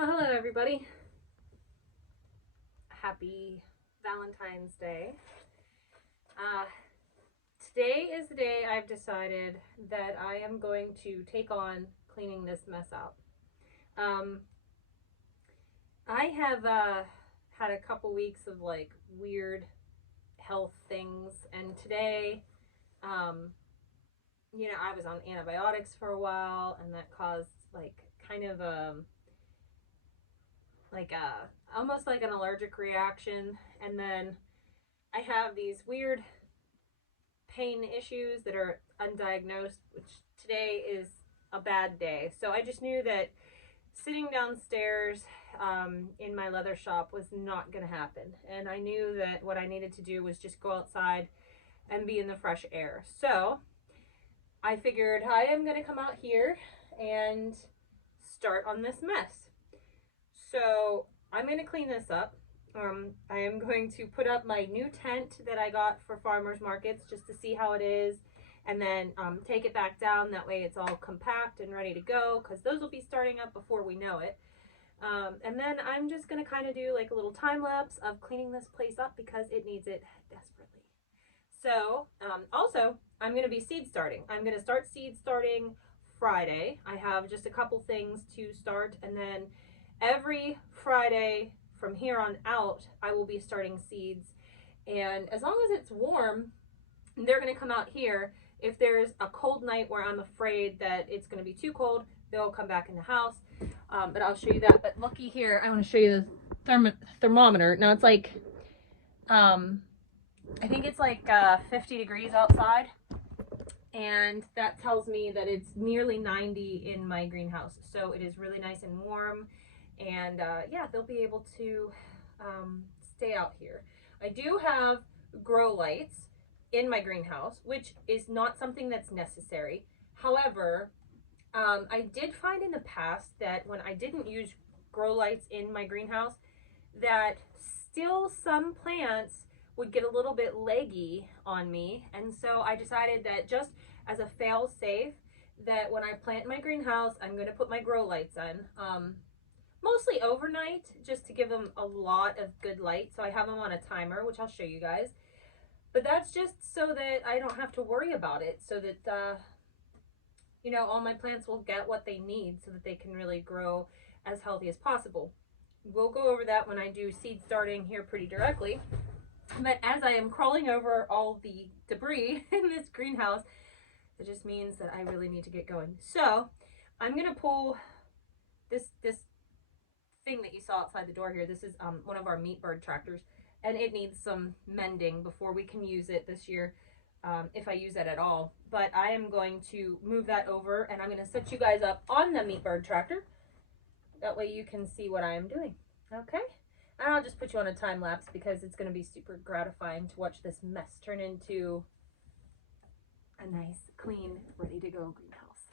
Well, hello everybody. Happy Valentine's Day. Uh, Today is the day I've decided that I am going to take on cleaning this mess out. I have had a couple weeks of like weird health things, and today, I was on antibiotics for a while, and that caused like kind of almost like an allergic reaction. And then I have these weird pain issues that are undiagnosed, which today is a bad day. So I just knew that sitting downstairs in my leather shop was not going to happen. And I knew that what I needed to do was just go outside and be in the fresh air. So I figured I am going to come out here and start on this mess. So I'm going to clean this up. I am going to put up my new tent that I got for farmers markets just to see how it is, and then take it back down. That way it's all compact and ready to go, because those will be starting up before we know it. And then I'm just going to kind of do like a little time lapse of cleaning this place up because it needs it desperately. So also I'm going to be seed starting. I'm going to start seed starting Friday. I have just a couple things to start, and then every Friday from here on out, I will be starting seeds. And as long as it's warm, they're going to come out here. If there's a cold night where I'm afraid that it's going to be too cold, they'll come back in the house. But I'll show you that. But looky here, I want to show you the thermometer. Now it's like, I think it's like 50 degrees outside. And that tells me that it's nearly 90 in my greenhouse. So it is really nice and warm. And yeah, they'll be able to stay out here. I do have grow lights in my greenhouse, which is not something that's necessary. However, I did find in the past that when I didn't use grow lights in my greenhouse, that still some plants would get a little bit leggy on me. And so I decided that just as a fail safe, that when I plant my greenhouse, I'm going to put my grow lights on. Mostly overnight, just to give them a lot of good light. So I have them on a timer, which I'll show you guys. But that's just so that I don't have to worry about it, so that, all my plants will get what they need so that they can really grow as healthy as possible. We'll go over that when I do seed starting here pretty directly. But as I am crawling over all the debris in this greenhouse, it just means that I really need to get going. So I'm going to pull this thing that you saw outside the door here. This is one of our meat bird tractors, and it needs some mending before we can use it this year, if I use it at all. But I am going to move that over, and I'm going to set you guys up on the meat bird tractor. That way you can see what I am doing. Okay? And I'll just put you on a time lapse because it's going to be super gratifying to watch this mess turn into a nice, clean, ready to go greenhouse.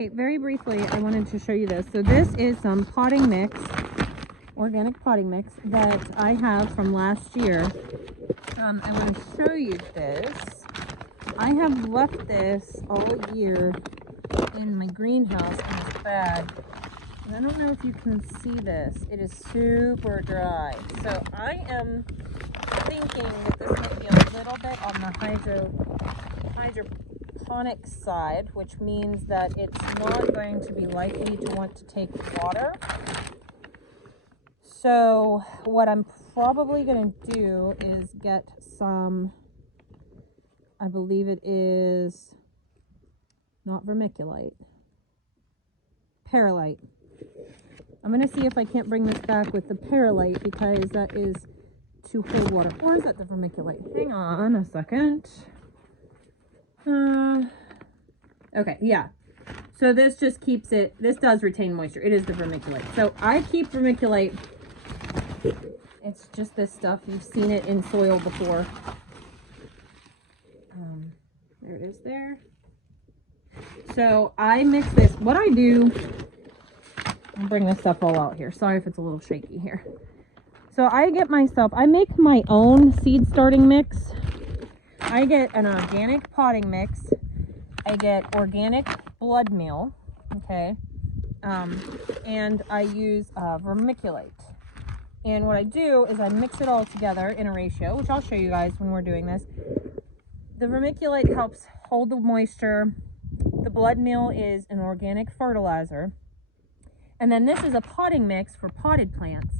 Okay. Very briefly, I wanted to show you this. So this is some potting mix, organic potting mix that I have from last year. I want to show you this. I have left this all year in my greenhouse in this bag. And I don't know if you can see this. It is super dry. So I am thinking that this might be a little bit on the hydroponic side, which means that it's not going to be likely to want to take water. So what I'm probably going to do is get some, I believe it is not vermiculite, perlite. I'm going to see if I can't bring this back with the perlite because that is to hold water. Or is that the vermiculite? Hang on a second. Okay, yeah. So this just keeps it, this does retain moisture. It is the vermiculite. So I keep vermiculite. It's just this stuff. You've seen it in soil before. There it is there. So I mix this. What I do, I'll bring this stuff all out here. Sorry if it's a little shaky here. So I make my own seed starting mix. I get an organic potting mix. I get organic blood meal, okay, and I use vermiculite. And what I do is I mix it all together in a ratio, which I'll show you guys when we're doing this. The vermiculite helps hold the moisture. The blood meal is an organic fertilizer. And then this is a potting mix for potted plants.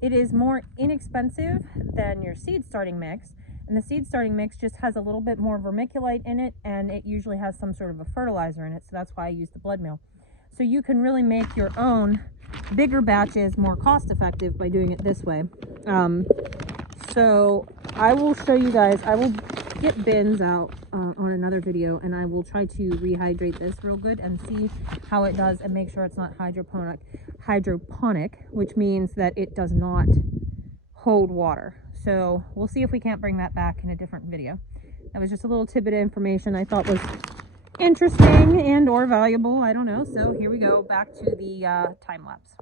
It is more inexpensive than your seed starting mix. And the seed starting mix just has a little bit more vermiculite in it, and it usually has some sort of a fertilizer in it. So that's why I use the blood meal. So you can really make your own bigger batches more cost effective by doing it this way. So I will show you guys, I will get bins out on another video, and I will try to rehydrate this real good and see how it does, and make sure it's not hydroponic, which means that it does not hold water. So we'll see if we can't bring that back in a different video. That was just a little tidbit of information I thought was interesting and or valuable. I don't know. So here we go, back to the time lapse.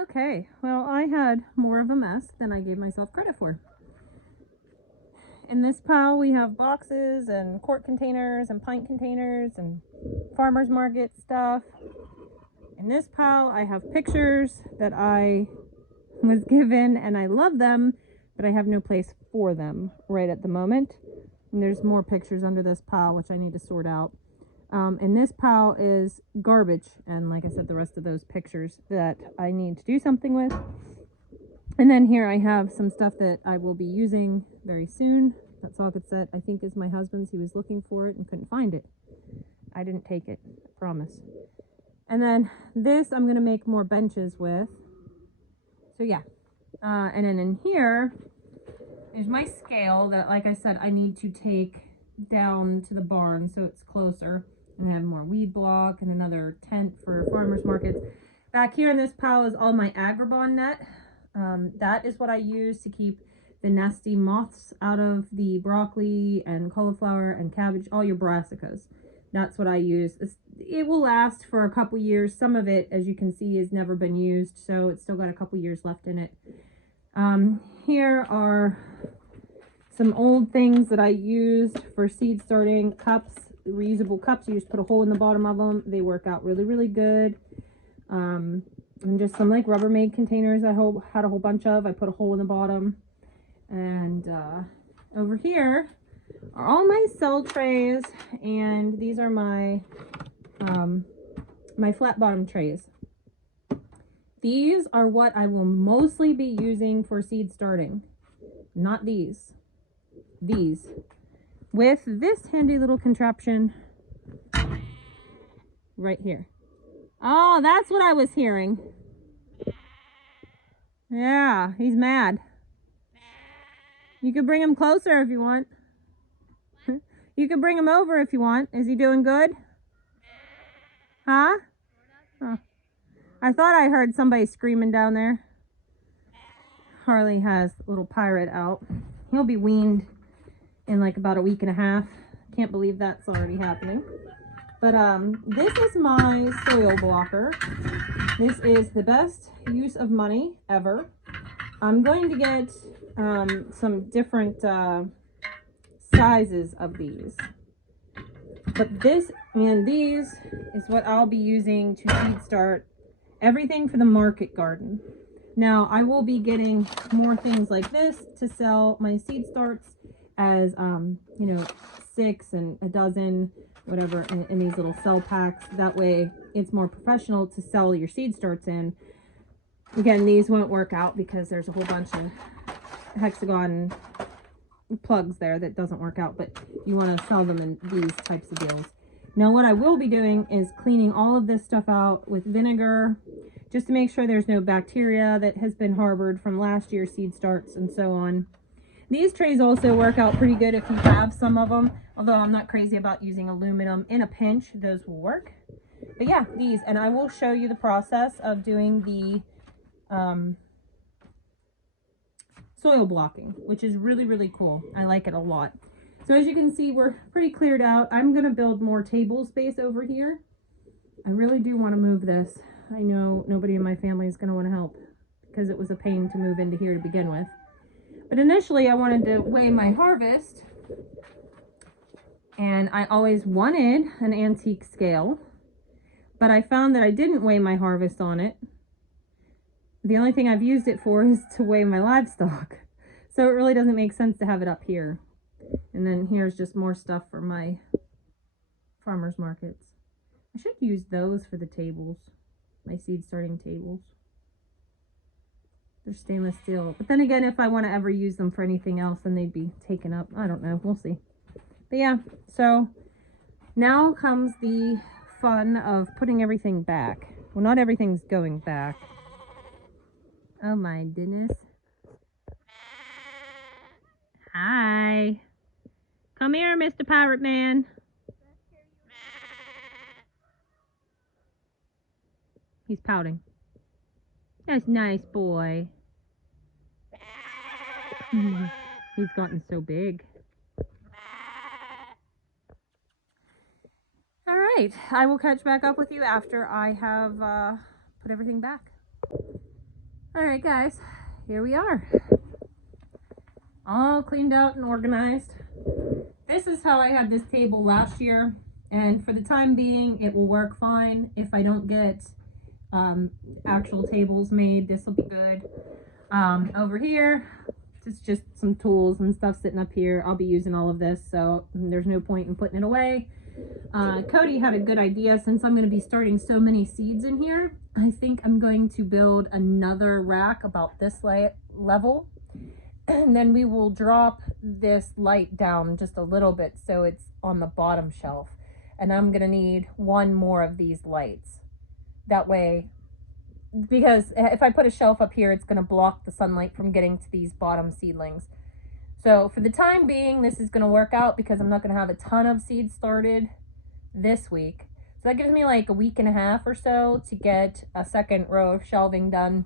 Okay, well, I had more of a mess than I gave myself credit for. In this pile, we have boxes and quart containers and pint containers and farmer's market stuff. In this pile, I have pictures that I was given, and I love them, but I have no place for them right at the moment. And there's more pictures under this pile, which I need to sort out. And this pile is garbage, and like I said, the rest of those pictures that I need to do something with. And then here I have some stuff that I will be using very soon. That socket set, I think, is my husband's. He was looking for it and couldn't find it. I didn't take it, I promise. And then this I'm going to make more benches with. So yeah. And then in here is my scale that, like I said, I need to take down to the barn so it's closer. And I have more weed block and another tent for farmers markets. Back here in this pile is all my Agribon net. That is what I use to keep the nasty moths out of the broccoli and cauliflower and cabbage, all your brassicas. That's what I use. It will last for a couple years. Some of it, as you can see, has never been used, so it's still got a couple years left in it. Here are some old things that I used for seed starting. Cups, reusable cups. You just put a hole in the bottom of them. They work out really, really good. And just some like Rubbermaid containers I had a whole bunch of. I put a hole in the bottom. And over here are all my cell trays, and these are my my flat bottom trays. These are what I will mostly be using for seed starting, not these. These, with this handy little contraption right here. Oh, that's what I was hearing. Yeah, he's mad. You could bring him closer if you want. You could bring him over if you want. Is he doing good? Huh? Oh. I thought I heard somebody screaming down there. Harley has little Pirate out. He'll be weaned in like about a week and a half. Can't believe that's already happening. But this is my soil blocker. This is the best use of money ever. I'm going to get some different sizes of these. But this and these is what I'll be using to seed start everything for the market garden. Now, I will be getting more things like this to sell my seed starts as, you know, 6 and a dozen, whatever, in these little cell packs. That way it's more professional to sell your seed starts in. Again, these won't work out because there's a whole bunch of hexagon plugs there that doesn't work out, but you want to sell them in these types of deals. Now, what I will be doing is cleaning all of this stuff out with vinegar, just to make sure there's no bacteria that has been harbored from last year's seed starts and so on. These trays also work out pretty good if you have some of them, although I'm not crazy about using aluminum. In a pinch, those will work. But yeah, these, and I will show you the process of doing the soil blocking, which is really, really cool. I like it a lot. So as you can see, we're pretty cleared out. I'm going to build more table space over here. I really do want to move this. I know nobody in my family is going to want to help because it was a pain to move into here to begin with. But initially I wanted to weigh my harvest, and I always wanted an antique scale, but I found that I didn't weigh my harvest on it. The only thing I've used it for is to weigh my livestock. So it really doesn't make sense to have it up here. And then here's just more stuff for my farmers markets. I should use those for the tables, my seed starting tables. They're stainless steel. But then again, if I want to ever use them for anything else, then they'd be taken up. I don't know. We'll see. But yeah, so now comes the fun of putting everything back. Well, not everything's going back. Oh my goodness. Hi. Come here, Mr. Pirate Man. He's pouting. That's nice, boy. He's gotten so big. All right, I will catch back up with you after I have put everything back. All right, guys, here we are. All cleaned out and organized. This is how I had this table last year, and for the time being, it will work fine. If I don't get actual tables made, this will be good. Over here, it's just some tools and stuff sitting up here. I'll be using all of this, so there's no point in putting it away. Cody had a good idea. Since I'm going to be starting so many seeds in here, I think I'm going to build another rack about this level, and then we will drop this light down just a little bit so it's on the bottom shelf, and I'm going to need one more of these lights. That way, because if I put a shelf up here, it's going to block the sunlight from getting to these bottom seedlings. So for the time being, this is going to work out because I'm not going to have a ton of seeds started this week. So that gives me like a week and a half or so to get a second row of shelving done.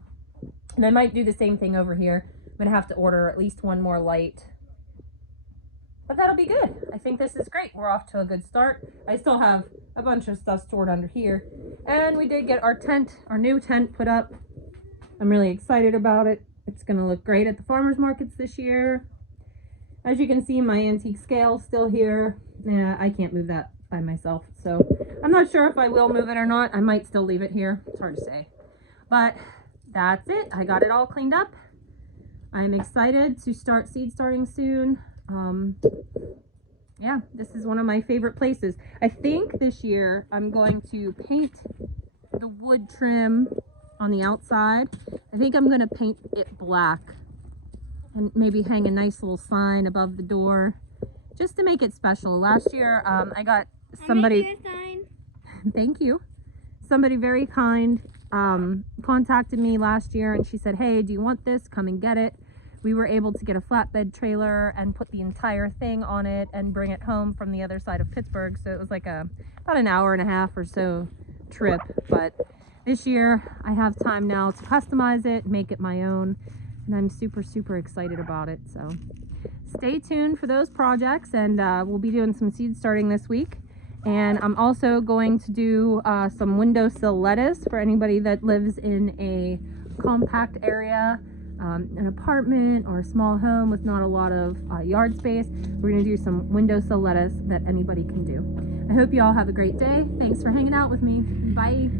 And I might do the same thing over here. I'm going to have to order at least one more light. But that'll be good. I think this is great. We're off to a good start. I still have a bunch of stuff stored under here. And we did get our tent, our new tent put up. I'm really excited about it. It's going to look great at the farmers markets this year. As you can see, my antique scale still here. Yeah, I can't move that by myself. So I'm not sure if I will move it or not. I might still leave it here. It's hard to say. But that's it. I got it all cleaned up. I'm excited to start seed starting soon. Yeah, this is one of my favorite places. I think this year I'm going to paint the wood trim on the outside. I think I'm going to paint it black and maybe hang a nice little sign above the door just to make it special. Last year I got somebody, thank you, somebody very kind contacted me last year, and she said, hey, do you want this? Come and get it. We were able to get a flatbed trailer and put the entire thing on it and bring it home from the other side of Pittsburgh. So it was like about an hour and a half or so trip. But this year I have time now to customize it, make it my own, and I'm super, super excited about it. So stay tuned for those projects, and we'll be doing some seed starting this week. And I'm also going to do some windowsill lettuce for anybody that lives in a compact area, an apartment or a small home with not a lot of yard space. We're going to do some windowsill lettuce that anybody can do. I hope you all have a great day. Thanks for hanging out with me. Bye.